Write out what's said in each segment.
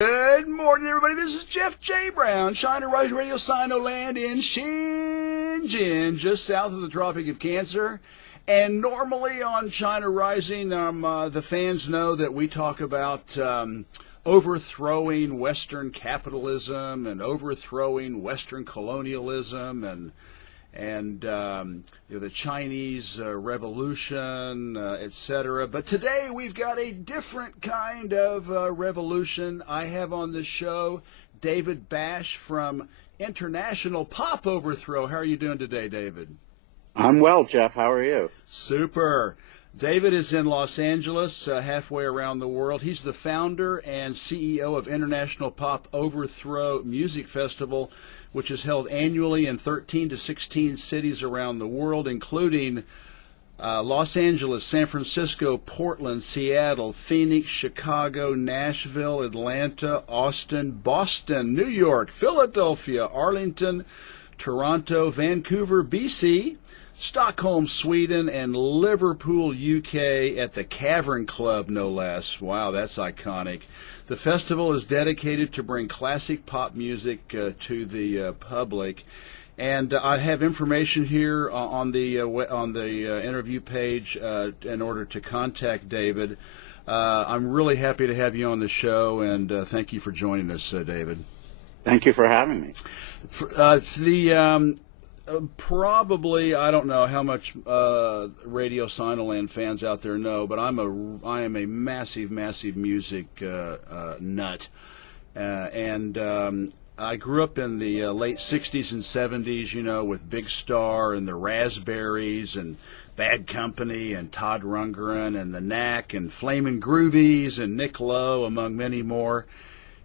Good morning, everybody. This is Jeff J. Brown, China Rising Radio Sino Land in Shenzhen, just south of the Tropic of Cancer. And normally on China Rising, the fans know that we talk about overthrowing Western capitalism and overthrowing Western colonialism and the Chinese Revolution, etc. But today we've got a different kind of revolution. I have on the show David Bash from International Pop Overthrow. How are you doing today, David? I'm well, Jeff. How are you? Super. David is in Los Angeles, halfway around the world. He's the founder and CEO of International Pop Overthrow Music Festival, which is held annually in 13 to 16 cities around the world, including Los Angeles, San Francisco, Portland, Seattle, Phoenix, Chicago, Nashville, Atlanta, Austin, Boston, New York, Philadelphia, Arlington, Toronto, Vancouver, BC, Stockholm, Sweden, and Liverpool, UK at the Cavern Club, no less. Wow, that's iconic. The festival is dedicated to bring classic pop music to the public. And I have information here on the interview page in order to contact David. I'm really happy to have you on the show, and thank you for joining us, David. Thank you for having me. Probably, I don't know how much Radio Sinoland fans out there know, but I am a massive music nut, and I grew up in the late '60s and '70s, with Big Star and the Raspberries and Bad Company and Todd Rundgren and the Knack and Flamin' Groovies and Nick Lowe, among many more.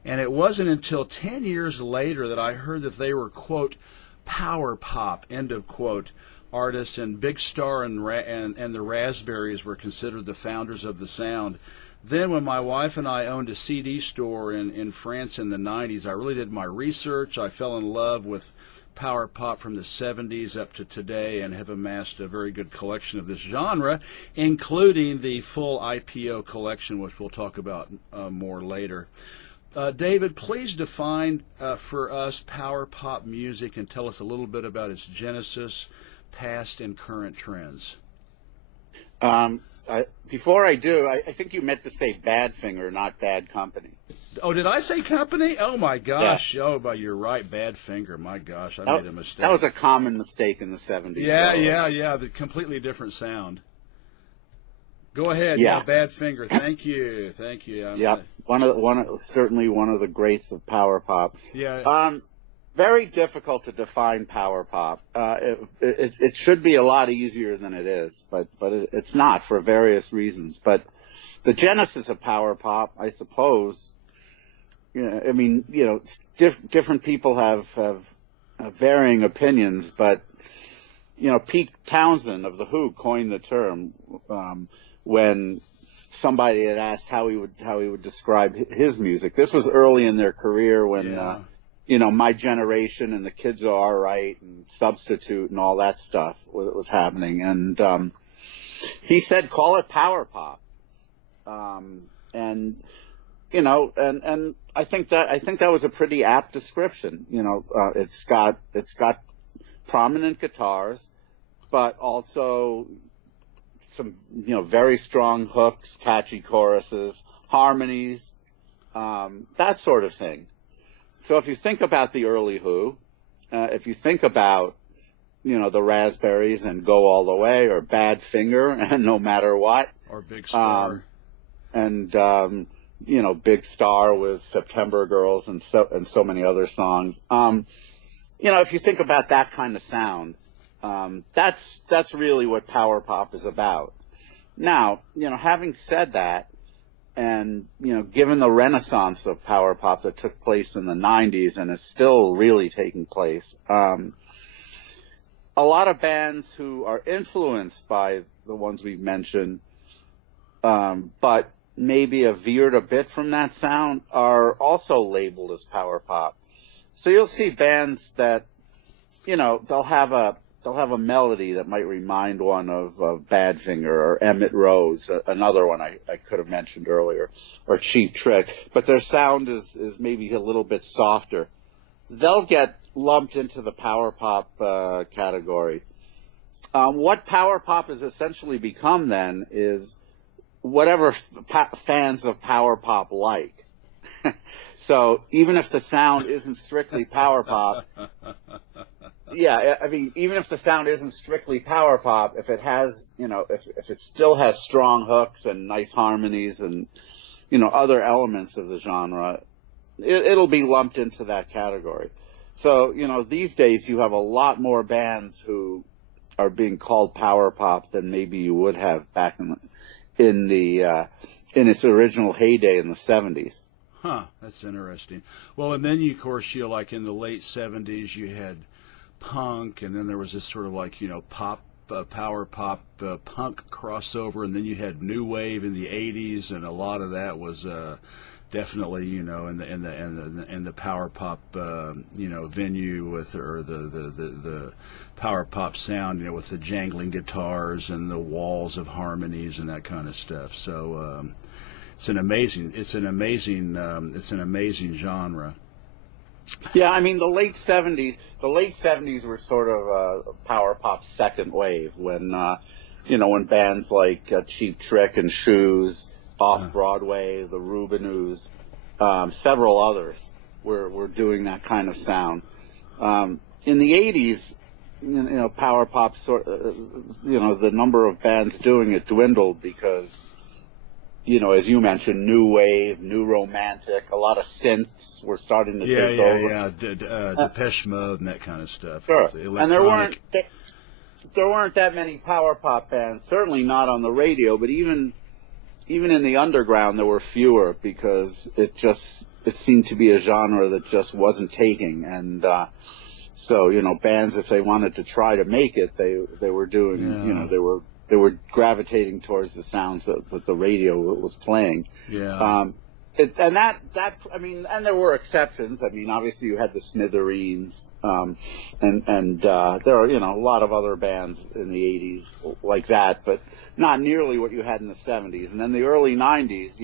And it wasn't until 10 years later that I heard that they were, quote, power pop, end of quote, artists, and Big Star and the Raspberries were considered the founders of the sound. Then when my wife and I owned a CD store in France in the 90s, I really did my research. I fell in love with power pop from the 70s up to today and have amassed a very good collection of this genre, including the full IPO collection, which we'll talk about more later. David, please define for us power pop music and tell us a little bit about its genesis, past, and current trends. Before I do, I think you meant to say Badfinger, not Bad Company. Oh, did I say company? Oh, my gosh. Yeah. Oh, but you're right, Badfinger. My gosh, I made a mistake. That was a common mistake in the 70s. Yeah, the completely different sound. Go ahead. Yeah. Badfinger. Thank you. Certainly one of the greats of power pop. Yeah. Very difficult to define power pop. It should be a lot easier than it is, but it's not for various reasons. But the genesis of power pop, I suppose, different people have varying opinions, but Pete Townsend of The Who coined the term when somebody had asked how he would describe his music. This was early in their career when My Generation and The Kids Are All Right and Substitute and all that stuff was happening, and he said, call it power pop, and I think that was a pretty apt description. It's got prominent guitars, but also some very strong hooks, catchy choruses, harmonies, that sort of thing. So if you think about the early Who, if you think about the Raspberries and Go All the Way, or Badfinger and No Matter What, or Big Star, and Big Star with September Girls and so many other songs, if you think about that kind of sound, that's really what power pop is about. Now, having said that, and given the renaissance of power pop that took place in the 90s and is still really taking place, a lot of bands who are influenced by the ones we've mentioned, but maybe have veered a bit from that sound, are also labeled as power pop. So you'll see bands that, they'll have a they'll have a melody that might remind one of Badfinger or Emmett Rose, another one I could have mentioned earlier, or Cheap Trick, but their sound is maybe a little bit softer. They'll get lumped into the power pop category. What power pop has essentially become then is whatever fans of power pop like. So even if the sound isn't strictly power pop, yeah, I mean, even if the sound isn't strictly power pop, if it has, if it still has strong hooks and nice harmonies and, other elements of the genre, it'll be lumped into that category. So, these days you have a lot more bands who are being called power pop than maybe you would have back in its original heyday in the 70s. Huh, that's interesting. Well, and then of course, like in the late 70s, you had punk, and then there was this sort of like, pop, power pop, punk crossover, and then you had new wave in the 80s, and a lot of that was definitely, in the power pop, venue with, or the power pop sound, with the jangling guitars and the walls of harmonies and that kind of stuff. So it's an amazing genre. Yeah, I mean the late '70s were sort of power pop second wave when when bands like Cheap Trick and Shoes, Off Broadway, the Rubinoos, several others were doing that kind of sound. In the '80s, power pop the number of bands doing it dwindled because, as you mentioned, new wave, new romantic, a lot of synths were starting to take over. Yeah, Depeche Mode and that kind of stuff. Sure. And there weren't that many power pop bands, certainly not on the radio, but even in the underground there were fewer because it seemed to be a genre that just wasn't taking. And so, bands, if they wanted to try to make it, they were doing, they were gravitating towards the sounds that the radio was playing. Yeah. And there were exceptions. I mean, obviously you had the Smithereens, and there are, a lot of other bands in the 80s like that, but not nearly what you had in the 70s. And then the early 90s,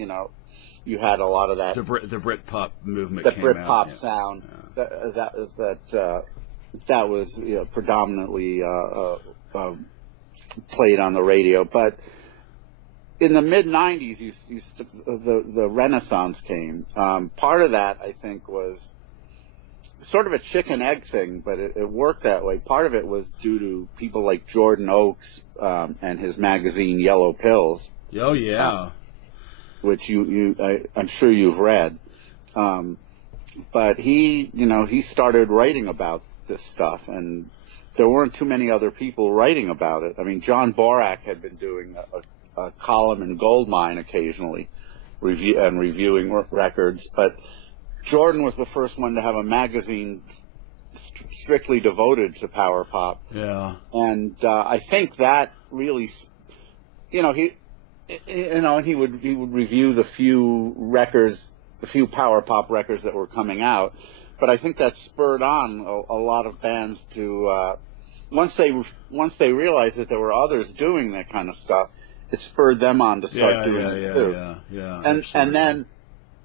you had a lot of that. The Britpop movement. The came Britpop out, sound. Yeah. That was predominantly played on the radio, but in the mid '90s, the Renaissance came. Part of that, I think, was sort of a chicken egg thing, but it worked that way. Part of it was due to people like Jordan Oakes and his magazine Yellow Pills. Oh yeah, which I'm sure you've read. But he started writing about this stuff, and there weren't too many other people writing about it. I mean, John Borak had been doing a column in Goldmine occasionally, reviewing records, but Jordan was the first one to have a magazine strictly devoted to power pop. Yeah. And I think that really, he would review the few power pop records that were coming out, but I think that spurred on a lot of bands to once they realized that there were others doing that kind of stuff, it spurred them on to start doing it too. Yeah.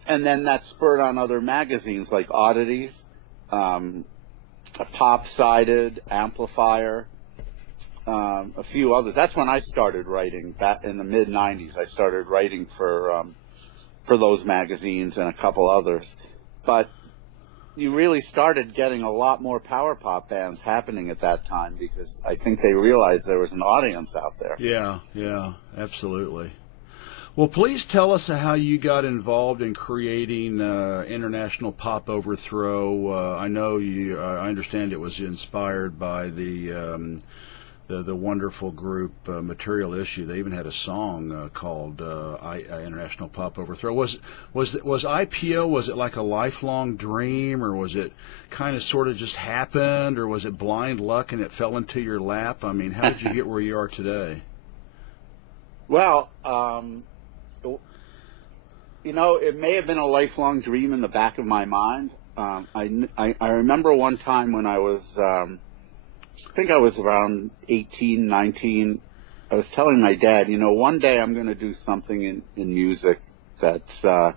And then that spurred on other magazines like Oddities, Pop Sided, Amplifier, a few others. That's when I started writing back in the mid '90s. I started writing for those magazines and a couple others, but you really started getting a lot more power pop bands happening at that time because I think they realized there was an audience out there. Yeah, absolutely. Well, please tell us how you got involved in creating International Pop Overthrow. I know I understand it was inspired by the wonderful group Material Issue. They even had a song called International Pop Overthrow. Was IPO, was it like a lifelong dream, or was it kind of sort of just happened, or was it blind luck and it fell into your lap? I mean, how did you get where you are today? Well, it may have been a lifelong dream in the back of my mind. I remember one time when I was think I was around 18, 19. I was telling my dad, one day I'm going to do something in music that's, I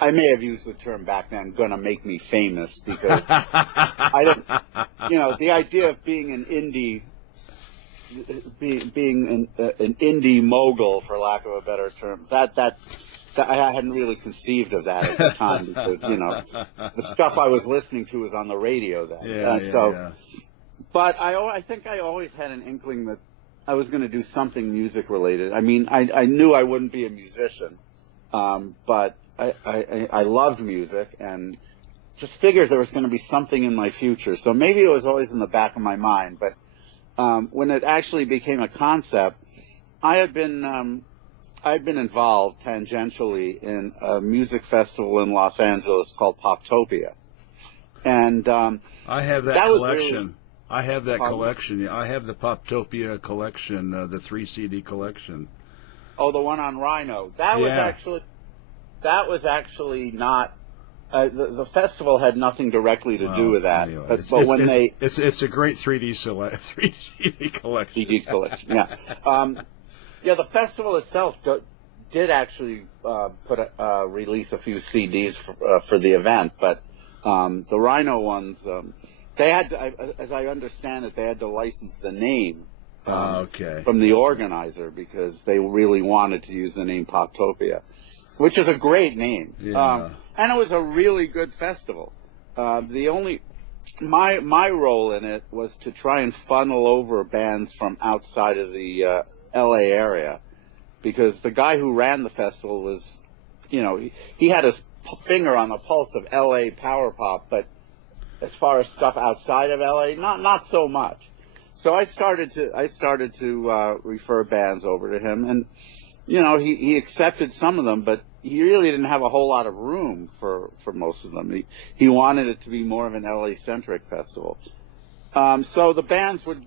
may have used the term back then, going to make me famous, because I didn't, the idea of being an indie, being an indie mogul, for lack of a better term, that I hadn't really conceived of that at the time, because, the stuff I was listening to was on the radio then. But I think I always had an inkling that I was going to do something music related. I mean, I knew I wouldn't be a musician, but I loved music and just figured there was going to be something in my future. So maybe it was always in the back of my mind. But when it actually became a concept, I'd been involved tangentially in a music festival in Los Angeles called Poptopia, and I have that collection. I have that collection. I have the Poptopia collection, the 3 CD collection. Oh, the one on Rhino. That was actually not. The festival had nothing directly to do with that. Anyway, but when it's a great 3 CD collection. 3D collection, yeah. The festival itself did actually release a few CDs for the event, but the Rhino ones. They had to, as I understand it, they had to license the name from the organizer, because they really wanted to use the name Poptopia, which is a great name. Yeah. And it was a really good festival. My role in it was to try and funnel over bands from outside of the L.A. area, because the guy who ran the festival was, he had his finger on the pulse of L.A. power pop, but as far as stuff outside of LA, not so much. So I started to refer bands over to him, and he accepted some of them, but he really didn't have a whole lot of room for most of them. He wanted it to be more of an LA centric festival. So the bands would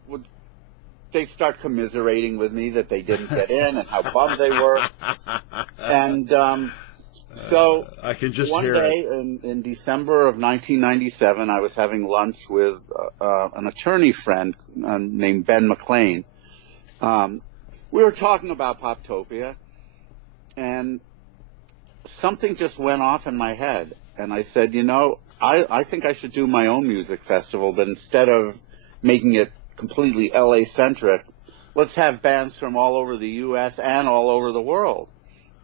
they start commiserating with me that they didn't get in and how bummed they were, and. So I can just one hear day it. in December of 1997, I was having lunch with an attorney friend named Ben McLean. We were talking about Poptopia, and something just went off in my head. And I said, I think I should do my own music festival, but instead of making it completely LA-centric, let's have bands from all over the U.S. and all over the world.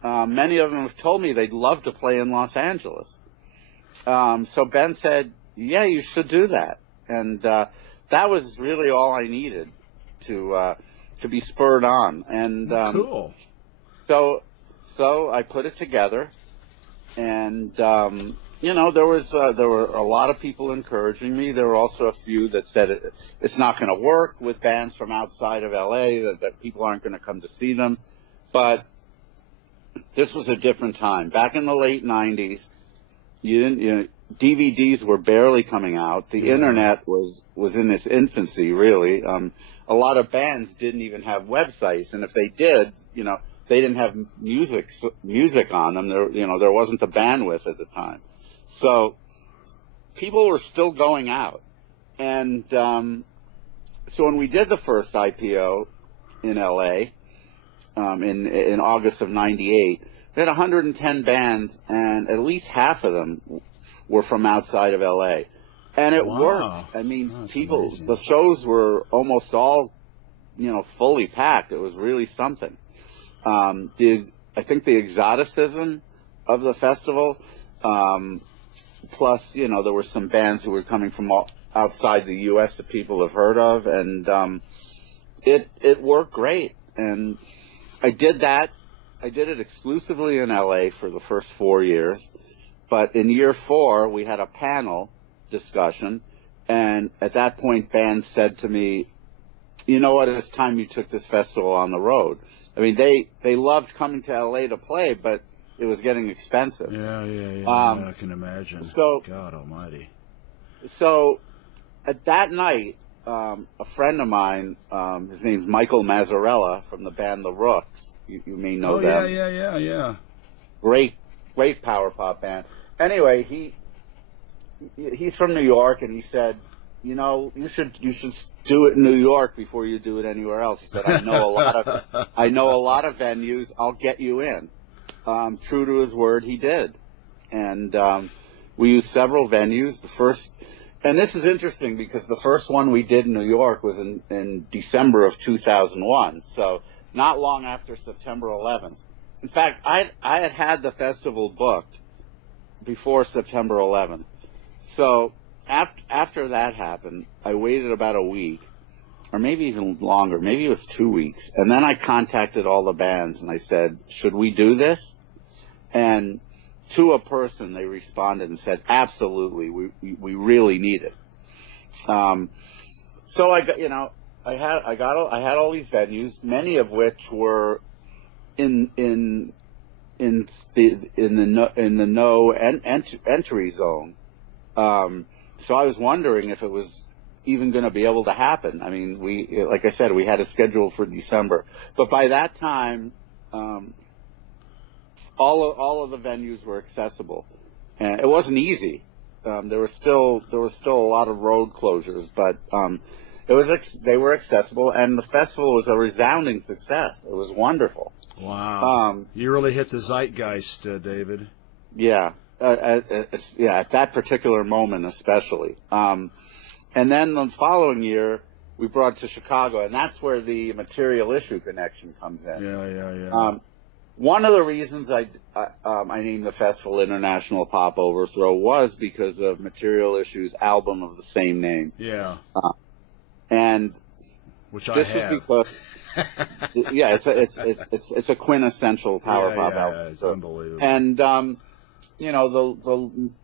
Many of them have told me they'd love to play in Los Angeles. So Ben said, yeah, you should do that. And that was really all I needed to be spurred on. And cool. So I put it together, and there were a lot of people encouraging me. There were also a few that said it's not going to work with bands from outside of LA, that people aren't going to come to see them. But this was a different time. Back in the late 90s, DVDs were barely coming out. The internet was in its infancy, really. A lot of bands didn't even have websites, and if they did, they didn't have music on them. There wasn't the bandwidth at the time. So people were still going out. And so when we did the first IPO in LA, in August of 98, we had 110 bands, and at least half of them were from outside of LA. And it worked. I mean, amazing. The shows were almost all, fully packed. It was really something. I think the exoticism of the festival, plus, there were some bands who were coming from outside the U.S. that people have heard of, and it worked great. And I did that. I did it exclusively in LA for the first 4 years. But in year 4, we had a panel discussion. And at that point, bands said to me, you know what, it's time you took this festival on the road. I mean, they loved coming to LA to play, but it was getting expensive. Yeah, I can imagine. So, God almighty. So at that night, a friend of mine, his name's Michael Mazzarella from the band The Rooks. You may know them. Yeah. Great power pop band. Anyway, he's from New York, and he said, you should do it in New York before you do it anywhere else. He said, I know a lot of venues. I'll get you in. True to his word, he did. And we used several venues. And this is interesting because the first one we did in New York was in December of 2001. So not long after September 11th. In fact, I had the festival booked before September 11th. So after that happened, I waited about a week, or maybe even longer. Maybe it was 2 weeks. And then I contacted all the bands and I said, should we do this? And to a person, they responded and said, absolutely, we really need it. So I had all these venues, many of which were in the no entry zone. So I was wondering if it was even going to be able to happen. I mean, like I said, we had a schedule for December, but by that time, all of the venues were accessible, and it wasn't easy. There was still a lot of road closures, but they were accessible, and the festival was a resounding success. It was wonderful. Wow! You really hit the zeitgeist, David. Yeah. At that particular moment, especially. And then the following year, we brought it to Chicago, and that's where the Material Issue connection comes in. Yeah. One of the reasons I named the festival International Pop Overthrow was because of Material Issue's album of the same name. Yeah. And which this is because, it's a quintessential power pop album. Yeah, it's unbelievable. And the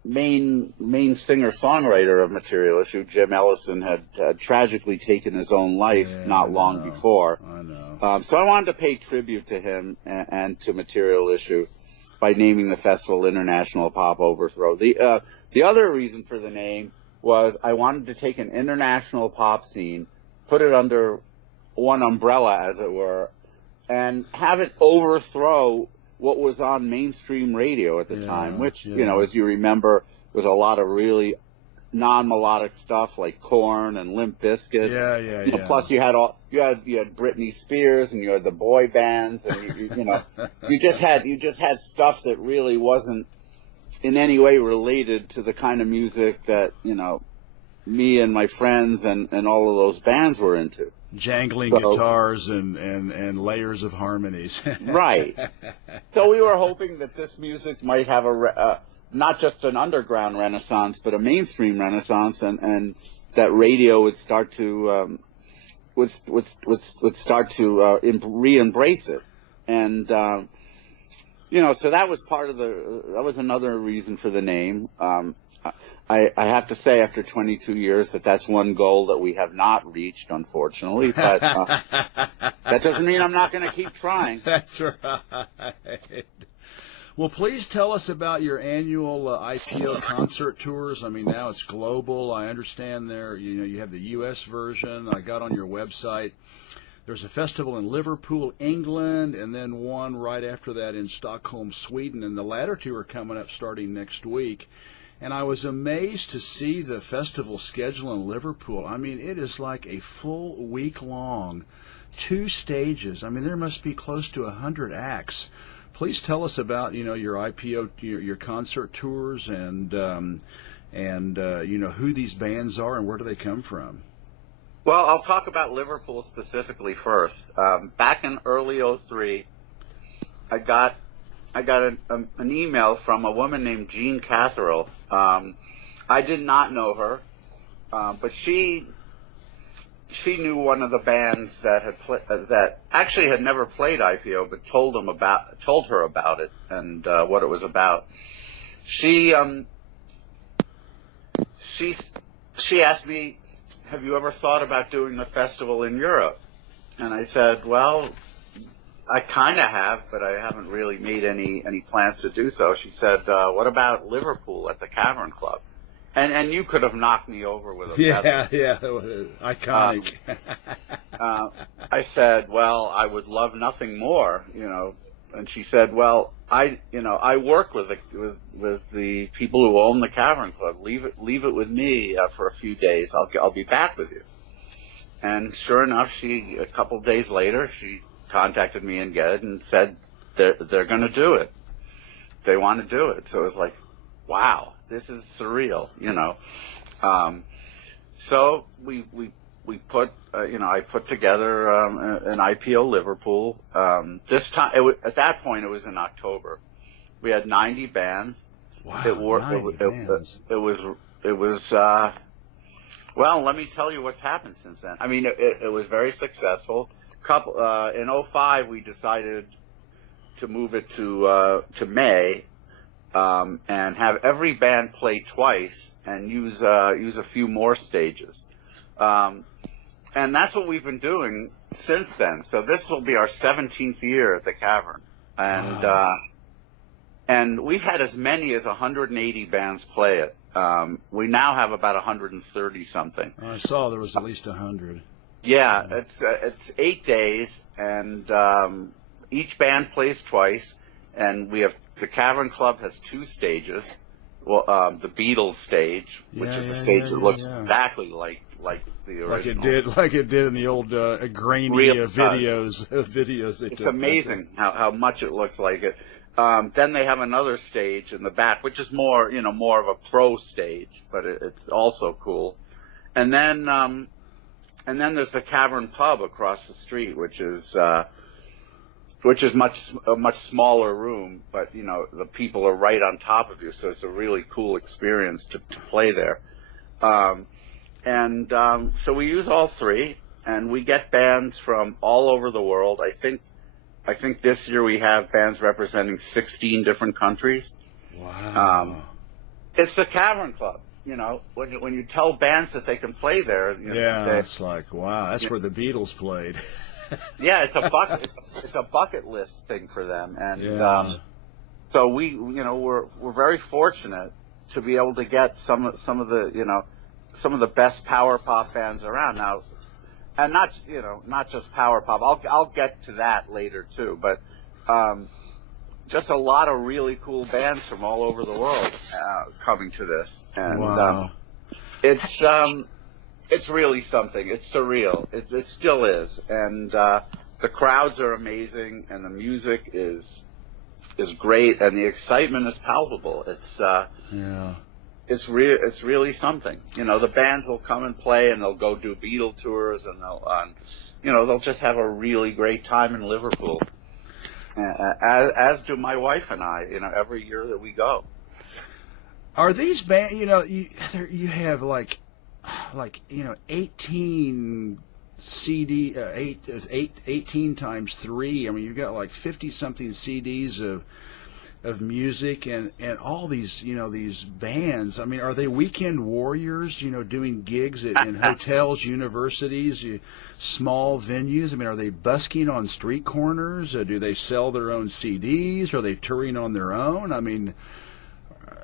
main singer-songwriter of Material Issue, Jim Ellison, had tragically taken his own life not long before. I know. So I wanted to pay tribute to him and to Material Issue by naming the festival International Pop Overthrow. The other reason for the name was I wanted to take an international pop scene, put it under one umbrella, as it were, and have it overthrow what was on mainstream radio at the time, which, as you remember, was a lot of really non-melodic stuff like Korn and Limp Bizkit. Plus you had Britney Spears, and you had the boy bands, and you just had stuff that really wasn't in any way related to the kind of music that, me and my friends and all of those bands were into. Jangling guitars and layers of harmonies. Right. So we were hoping that this music might have not just an underground renaissance, but a mainstream renaissance, and that radio would start to re-embrace it. And so that was another reason for the name. I have to say, after 22 years, that's one goal that we have not reached, unfortunately. But that doesn't mean I'm not going to keep trying. That's right. Well, please tell us about your annual IPO concert tours. I mean, now it's global. I understand you have the U.S. version. I got on your website. There's a festival in Liverpool, England, and then one right after that in Stockholm, Sweden. And the latter two are coming up starting next week. And I was amazed to see the festival schedule in Liverpool. I mean, it is like a full week long, 2 stages. I mean, there must be close to 100 acts. Please tell us about, your IPO, your concert tours, and who these bands are and where do they come from. Well, I'll talk about Liverpool specifically first. Back in early '03, I got an email from a woman named Jean Catherall. I did not know her, but she knew one of the bands that actually had never played IPO, but told her about it and what it was about. She asked me, "Have you ever thought about doing a festival in Europe?" And I said, "Well, I kind of have, but I haven't really made any plans to do so." She said, "What about Liverpool at the Cavern Club?" And you could have knocked me over with a feather. Yeah, iconic. I said, "Well, I would love nothing more, and she said, "Well, I work with the people who own the Cavern Club. Leave it with me for a few days. I'll be back with you." And sure enough, a couple of days later, she contacted me again and said they're going to do it. They want to do it. So it was like, wow, this is surreal, So we put, I put together an IPO Liverpool. This time, at that point, it was in October. We had 90 bands. Wow, 90 bands. It was. Well, let me tell you what's happened since then. I mean, it was very successful. In 2005, we decided to move it to May, and have every band play twice and use a few more stages. And that's what we've been doing since then. So this will be our 17th year at the Cavern. And, wow. And we've had as many as 180 bands play it. We now have about 130 something. I saw there was at least 100. Yeah, it's 8 days, and each band plays twice, and the Cavern Club has 2 stages. Well, the Beatles stage, which is a stage that looks exactly like the original. Like it did in the old grainy videos. It's amazing how much it looks like it. Then they have another stage in the back, which is more of a pro stage, but it's also cool. And then there's the Cavern Pub across the street, which is a much smaller room, but the people are right on top of you, so it's a really cool experience to play there. So we use all 3, and we get bands from all over the world. I think this year we have bands representing 16 different countries. Wow. It's the Cavern Club. When you tell bands that they can play there, it's like, wow, that's where the Beatles played. Yeah, it's a bucket list thing for them, and so we're very fortunate to be able to get some of the best power pop bands around now, and not just power pop. I'll get to that later too, but just a lot of really cool bands from all over the world coming to this, and wow. It's really something. It's surreal. It still is, and the crowds are amazing, and the music is great, and the excitement is palpable. It's really something. The bands will come and play, and they'll go do Beatle tours, and they'll just have a really great time in Liverpool. As do my wife and I. Every year that we go. Are these bands? You have like 18 CD, 18 times 3. I mean, you've got like 50-something CDs of music, and all these these bands. I mean, are they weekend warriors? Doing gigs in hotels, universities, small venues. I mean, are they busking on street corners? Do they sell their own CDs? Are they touring on their own? I mean,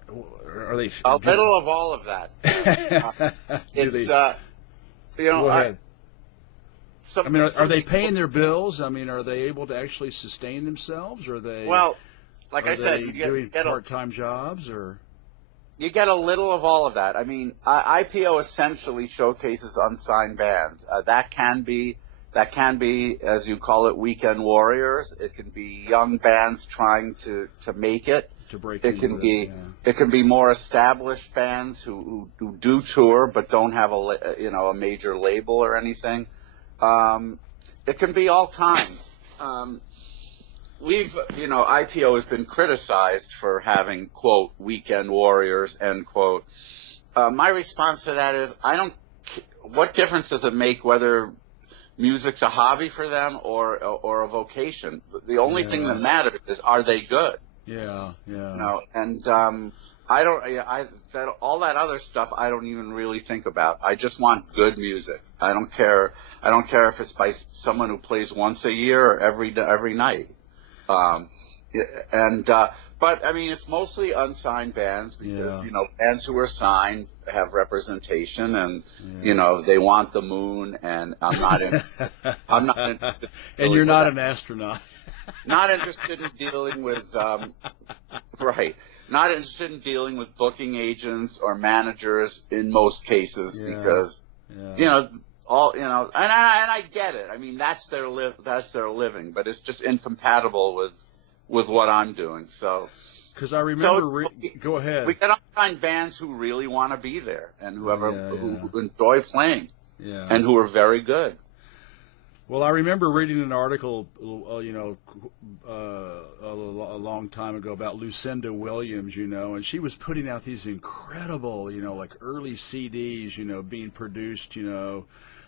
are they a little of all of that? Go ahead. I mean, are they paying their bills? I mean, are they able to actually sustain themselves? Or are they like I said, you doing part-time jobs, or you get a little of all of that. I mean, IPO essentially showcases unsigned bands. That can be, as you call it, weekend warriors. It can be young bands trying to make it. To break it can be it can be more established bands who do tour but don't have a major label or anything. It can be all kinds. IPO has been criticized for having, quote, weekend warriors, end quote. My response to that is, what difference does it make whether music's a hobby for them or a vocation? The only thing that matters is, are they good? Yeah. And all that other stuff I don't even really think about. I just want good music. I don't care if it's by someone who plays once a year or every night. But I mean, it's mostly unsigned bands because bands who are signed have representation, and they want the moon, and I'm not in. And you're not an astronaut. not interested in dealing with right. Not interested in dealing with booking agents or managers in most cases because all and I get it. I mean, that's their living, but it's just incompatible with what I'm doing. So, because I remember, go ahead. We got to find bands who really want to be there and who enjoy playing, and who are very good. Well, I remember reading an article, a long time ago about Lucinda Williams, and she was putting out these incredible, like early CDs, being produced,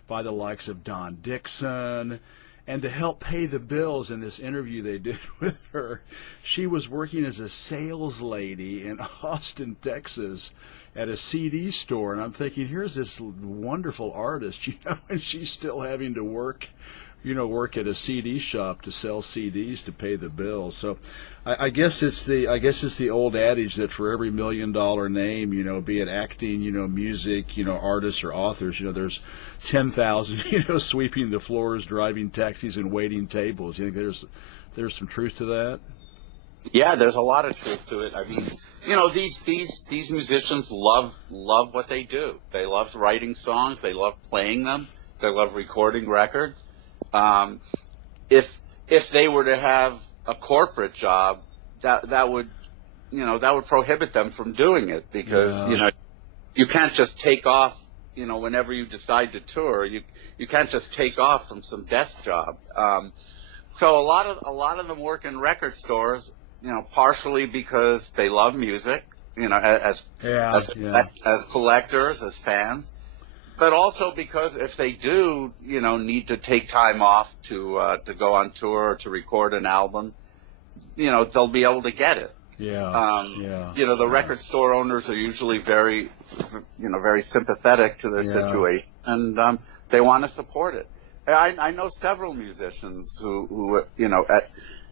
by the likes of Don Dixon. And to help pay the bills, in this interview they did with her, she was working as a sales lady in Austin, Texas, at a CD store. And I'm thinking, here's this wonderful artist, and she's still having to work at a CD shop to sell CDs to pay the bills. So I guess it's the old adage that for every $1 million name, be it acting, music, artists or authors, there's 10,000, sweeping the floors, driving taxis, and waiting tables. You think there's some truth to that? Yeah, there's a lot of truth to it. I mean, these musicians love what they do. They love writing songs. They love playing them. They love recording records. If they were to have a corporate job, that would prohibit them from doing it, because you can't just take off whenever you decide to tour. You can't just take off from some desk job. So a lot of them work in record stores, partially because they love music, as collectors, as fans. But also because if they do, need to take time off to go on tour or to record an album, they'll be able to get it. The record store owners are usually very sympathetic to their situation, and they want to support it. I know several musicians who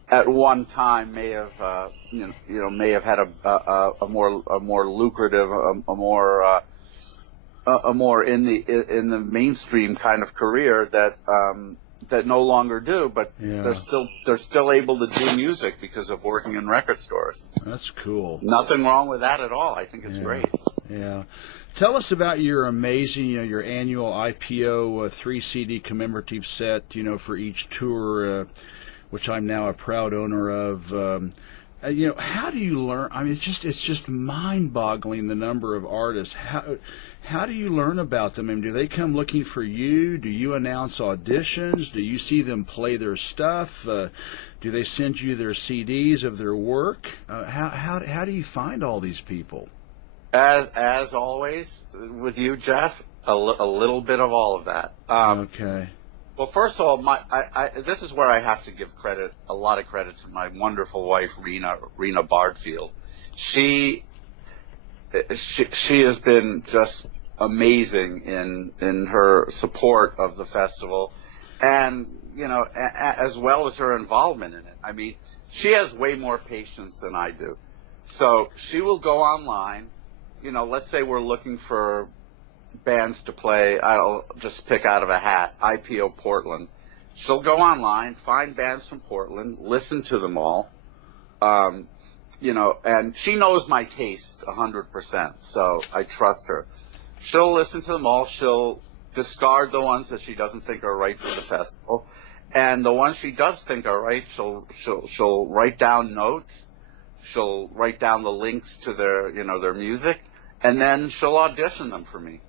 at one time may have had a more lucrative, a more in the mainstream kind of career that no longer do, but they're still able to do music because of working in record stores. That's cool. Nothing wrong with that at all. I think it's great. Yeah. Tell us about your amazing, your annual IPO 3 CD commemorative set, for each tour, which I'm now a proud owner of. How do you learn? I mean, it's just mind-boggling, the number of artists. How do you learn about them? I mean, do they come looking for you? Do you announce auditions? Do you see them play their stuff? Do they send you their CDs of their work? How do you find all these people? As always with you, Jeff, a little bit of all of that. Okay. Well, first of all, this is where I have to give a lot of credit to my wonderful wife, Rena Bardfield. She has been just amazing in her support of the festival, and as well as her involvement in it. I mean, she has way more patience than I do. So she will go online. Let's say we're looking for bands to play. I'll just pick out of a hat, IPO Portland. She'll go online, find bands from Portland, listen to them all. And she knows my taste 100%, so I trust her. She'll listen to them all. She'll discard the ones that she doesn't think are right for the festival, and the ones she does think are right, she'll write down notes. She'll write down the links to their music, and then she'll audition them for me.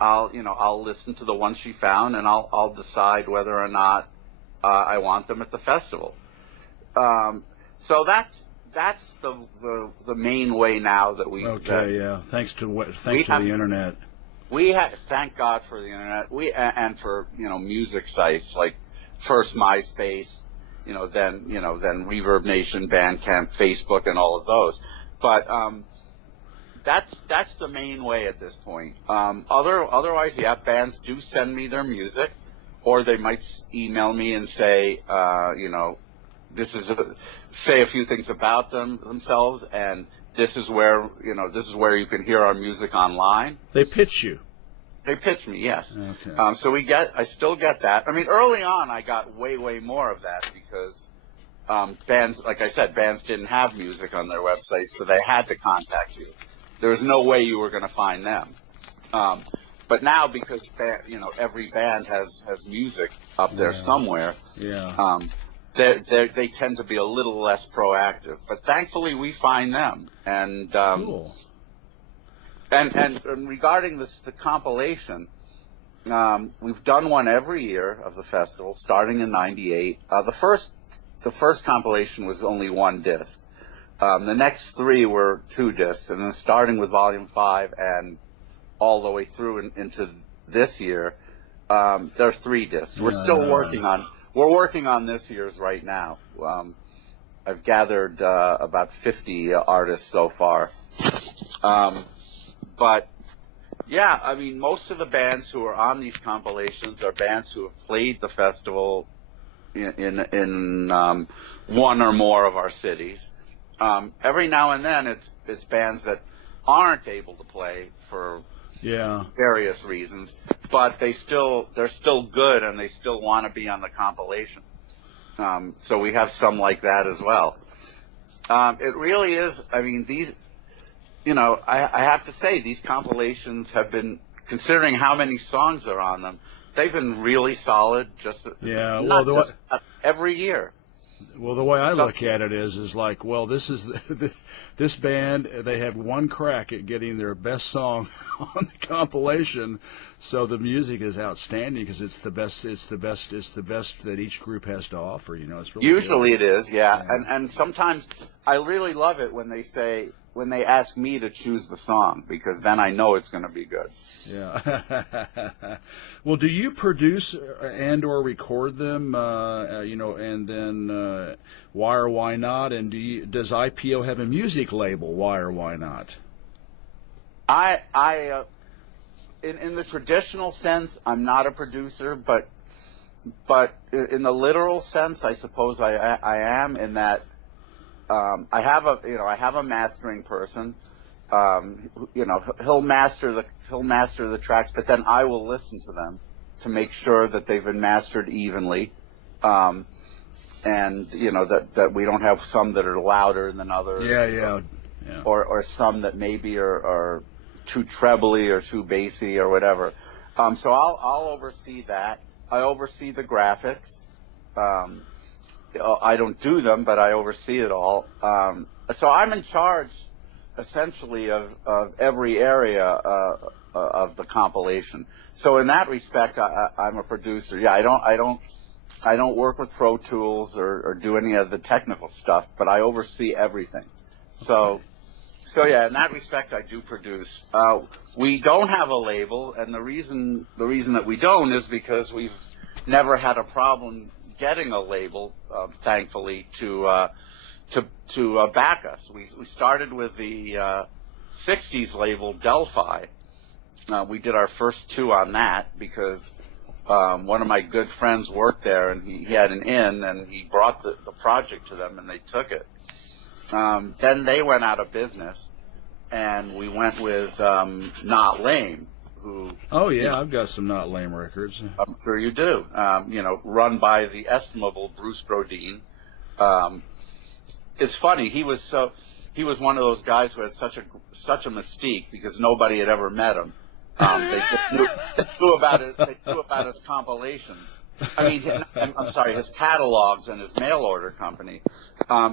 I'll listen to the ones she found, and I'll decide whether or not I want them at the festival. So that's the main way now that we. Okay, Thanks to the internet. Thank God for the internet. And for music sites like first MySpace, then Reverb Nation, Bandcamp, Facebook, and all of those. But that's the main way at this point. Otherwise, bands do send me their music, or they might email me and say, say a few things about themselves, and this is where you can hear our music online. They pitch you. They pitch me, yes. Okay. So I still get that. I mean, early on, I got way more of that because, bands, like I said, bands didn't have music on their websites, so they had to contact you. There was no way you were going to find them. But now, because every band has music up there somewhere, they tend to be a little less proactive. But thankfully, we find them. And cool. And regarding the compilation, we've done one every year of the festival, starting in '98. The first compilation was only one disc. The next three were 2 discs, and then starting with Volume 5 and all the way through into this year, there's 3 discs. We're still working on this year's right now. I've gathered about 50 artists so far. But yeah, I mean, most of the bands who are on these compilations are bands who have played the festival in one or more of our cities. Every now and then, it's bands that aren't able to play for various reasons, but they're still good and they still want to be on the compilation. So we have some like that as well. It really is. I mean, these. I have to say, these compilations have been, considering how many songs are on them, they've been really solid. Every year. Well, the way I look at it is like, well, this is this band. They have one crack at getting their best song on the compilation, so the music is outstanding because it's the best. It's the best that each group has to offer. It's really usually good. It is, yeah. And sometimes I really love it when they ask me to choose the song, because then I know it's going to be good. Yeah. Well, do you produce and or record them, and then why or why not? And does IPO have a music label? Why or why not? In the traditional sense, I'm not a producer, but in the literal sense, I suppose I am, in that I have a mastering person. He'll master the tracks, but then I will listen to them to make sure that they've been mastered evenly, and that we don't have some that are louder than others, or some that maybe are too trebly or too bassy or whatever. So I'll oversee that. I oversee the graphics. I don't do them, but I oversee it all. So I'm in charge, essentially, of every area of the compilation. So in that respect, I'm a producer. Yeah, I don't work with Pro Tools or do any of the technical stuff, but I oversee everything. So yeah, in that respect, I do produce. We don't have a label, and the reason that we don't is because we've never had a problem getting a label, thankfully, to back us. We started with the 60s label Delphi. We did our first 2 on that because one of my good friends worked there, and he had an in, and he brought the project to them, and they took it. Then they went out of business, and we went with Not Lame, who... Oh, yeah, I've got some Not Lame records. I'm sure you do. Run by the estimable Bruce Brodin. It's funny, he was one of those guys who had such a mystique because nobody had ever met him. They just knew about it. They knew about his compilations. I mean, I'm sorry, his catalogs and his mail order company.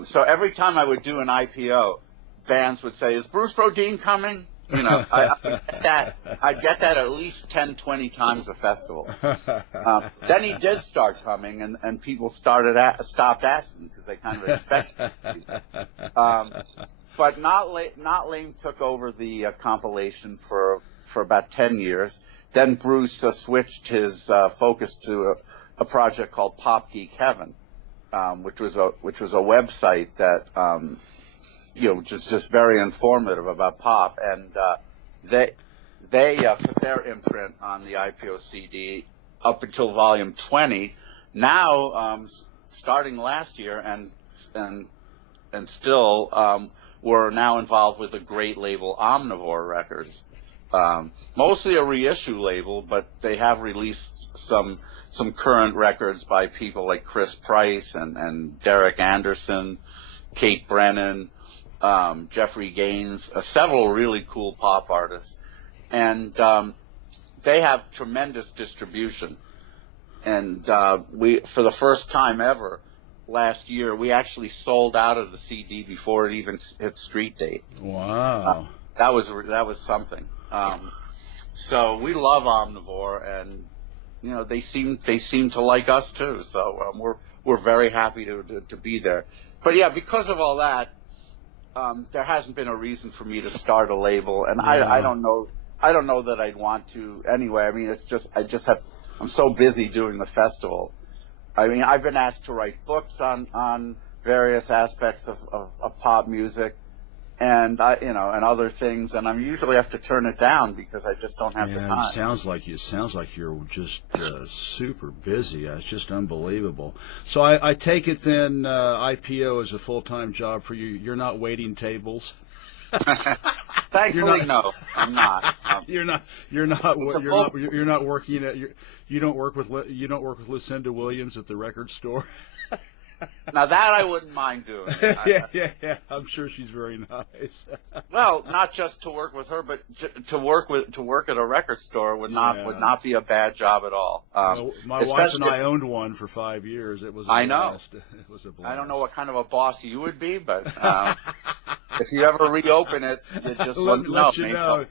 So every time I would do an IPO, bands would say, "Is Bruce Brodin coming?" I'd get that at least 10, 20 times a festival. Then he did start coming, and people stopped asking because they kind of expected it. But Not Lame took over the compilation for about 10 years. Then Bruce switched his focus to a project called Pop Geek Heaven, which was a website that just very informative about pop, and they put their imprint on the IPO CD up until volume 20. Now, starting last year, and still, we're now involved with a great label, Omnivore Records, Mostly a reissue label, but they have released some current records by people like Chris Price and Derek Anderson, Kate Brennan, Jeffrey Gaines, several really cool pop artists. And they have tremendous distribution. And we, for the first time ever, last year, we actually sold out of the CD before it even hit street date. Wow. That was something. So we love Omnivore, and you know they seem to like us too. So we're very happy to be there. But yeah, because of all that, there hasn't been a reason for me to start a label, and Yeah. I don't know that I'd want to anyway. I mean, I'm so busy doing the festival. I mean, I've been asked to write books on various aspects of pop music, and and other things, and I usually have to turn it down because I just don't have the time. Sounds like you're just super busy. It's just unbelievable. So I take it then IPO is a full-time job for you. You're not waiting tables. Thankfully, no, I'm not. You're not working at you don't work with Lucinda Williams at the record store. Now that I wouldn't mind doing. Yeah. I'm sure she's very nice. Well, not just to work with her, but to work at a record store would not be a bad job at all. My wife and I owned one for 5 years. It was a blast. It was a blast. I don't know what kind of a boss you would be, but if you ever reopen it, you just let me know.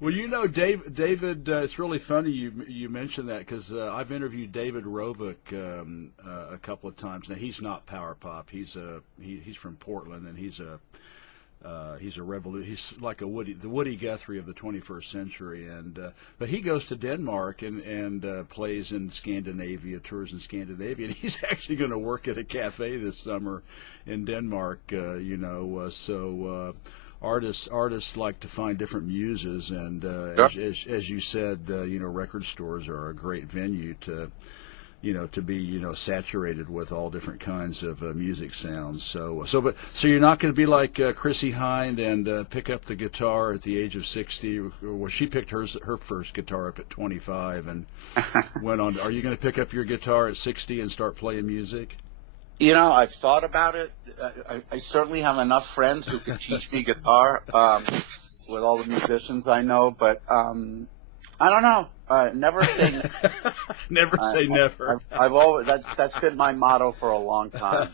Well, David, it's really funny you mentioned that because I've interviewed David Rovick a couple of times. Now he's not power pop. He's from Portland, and he's like the Woody Guthrie of the 21st century. And but he goes to Denmark and plays in Scandinavia, tours in Scandinavia, and he's actually going to work at a cafe this summer in Denmark. Artists like to find different muses, and as you said, record stores are a great venue to be saturated with all different kinds of music sounds. So you're not going to be like Chrissie Hynde and pick up the guitar at the age of 60. Well, she picked her first guitar up at 25 and went on. Are you going to pick up your guitar at 60 and start playing music? I've thought about it. I certainly have enough friends who can teach me guitar with all the musicians I know, but I don't know. Never say never. Never say never. I've always that's been my motto for a long time.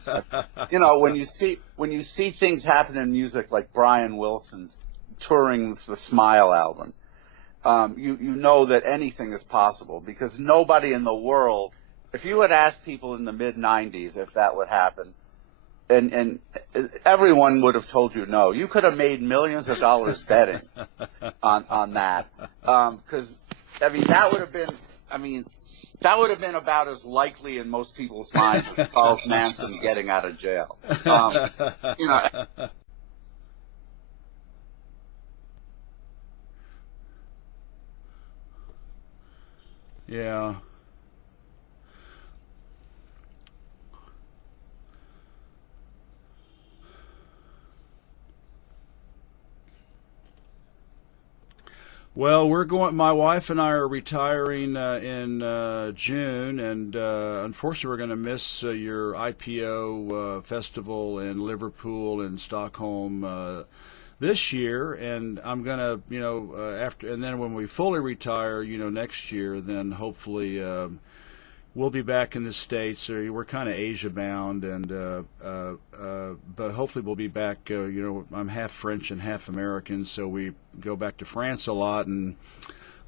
When you see things happen in music like Brian Wilson's touring the Smile album, you know that anything is possible because nobody in the world. If you had asked people in the mid-'90s if that would happen, and everyone would have told you no. You could have made millions of dollars betting on that, because that would have been about as likely in most people's minds as Charles Manson getting out of jail. Yeah. Well, my wife and I are retiring in June, and unfortunately we're going to miss your IPO festival in Liverpool and Stockholm this year, and I'm going to, and then when we fully retire, next year, then hopefully we'll be back in the States. We're kind of Asia bound, and but hopefully we'll be back. I'm half French and half American, so we go back to France a lot. And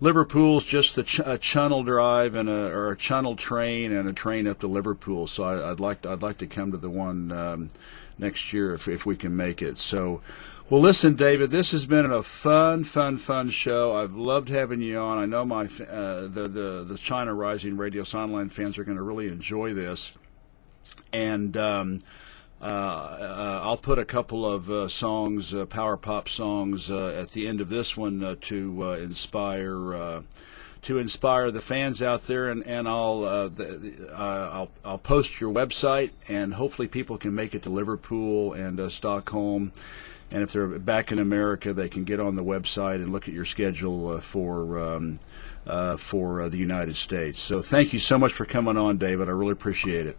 Liverpool's just a Channel drive or a Channel train and a train up to Liverpool. So I'd like to come to the one next year if we can make it. So. Well, listen, David, this has been a fun show. I've loved having you on. I know the China Rising Radio Soundline fans are going to really enjoy this. And I'll put a couple of songs, power pop songs, at the end of this one to inspire the fans out there, and I'll post your website, and hopefully people can make it to Liverpool and Stockholm. And if they're back in America, they can get on the website and look at your schedule for the United States. So thank you so much for coming on, David. I really appreciate it.